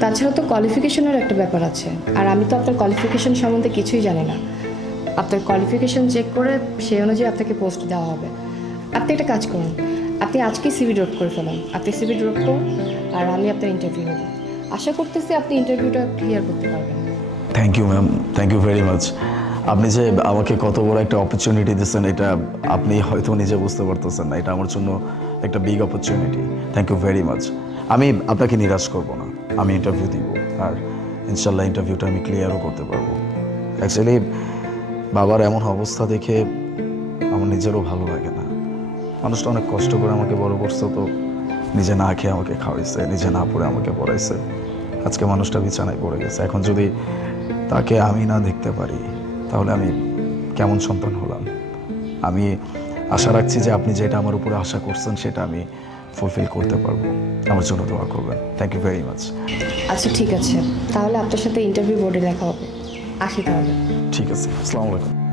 তাছাড়া তো কোয়ালিফিকেশনের একটা ব্যাপার আছে, আর আমি তো আপনার কোয়ালিফিকেশন সম্বন্ধে কিছুই জানি না। আপনার কোয়ালিফিকেশন চেক করে সেই অনুযায়ী আপনাকে পোস্ট দেওয়া হবে। আপনি একটা কাজ করুন, আপনি আজকে সিভি ড্রপ করে ফেলুন। আপনি সিভি ড্রপ করুন আর আমি আপনার ইন্টারভিউ নেব। আশা করতেছি আপনি ইন্টারভিউটা ক্লিয়ার করতে পারবেন। Thank you ma'am, thank you very much. আপনি যে আমাকে কত বড় একটা অপরচুনিটি দিচ্ছেন এটা আপনি হয়তো নিজে বুঝতে পারতেছেন না। এটা আমার জন্য একটা big opportunity. Thank you very much. আমি আপনাকে নিরাশ করব না, আমি ইন্টারভিউ দিব আর ইনশাল্লাহ ইন্টারভিউটা আমি ক্লিয়ারও করতে পারবো। অ্যাকচুয়ালি বাবার এমন অবস্থা দেখে আমার নিজেরও ভালো লাগে না। মানুষটা অনেক কষ্ট করে আমাকে বড় করছে, তো নিজে না খেয়ে আমাকে খাওয়াইছে, নিজে না পড়ে আমাকে পড়াইছে। আজকে মানুষটা বিছানায় পড়ে গেছে। এখন যদি তাকে আমি না দেখতে পারি তাহলে আমি কেমন সন্তান হলাম? আমি আশা রাখছি যে আপনি যেটা আমার উপরে আশা করছেন সেটা আমি ফুলফিল করতে পারবো। আমার জন্য দোয়া করবেন। Thank you very much. আচ্ছা ঠিক আছে, তাহলে আপনার সাথে ইন্টারভিউ বোর্ডে দেখা হবে। আসি তাহলে। ঠিক আছে, আসসালামু আলাইকুম।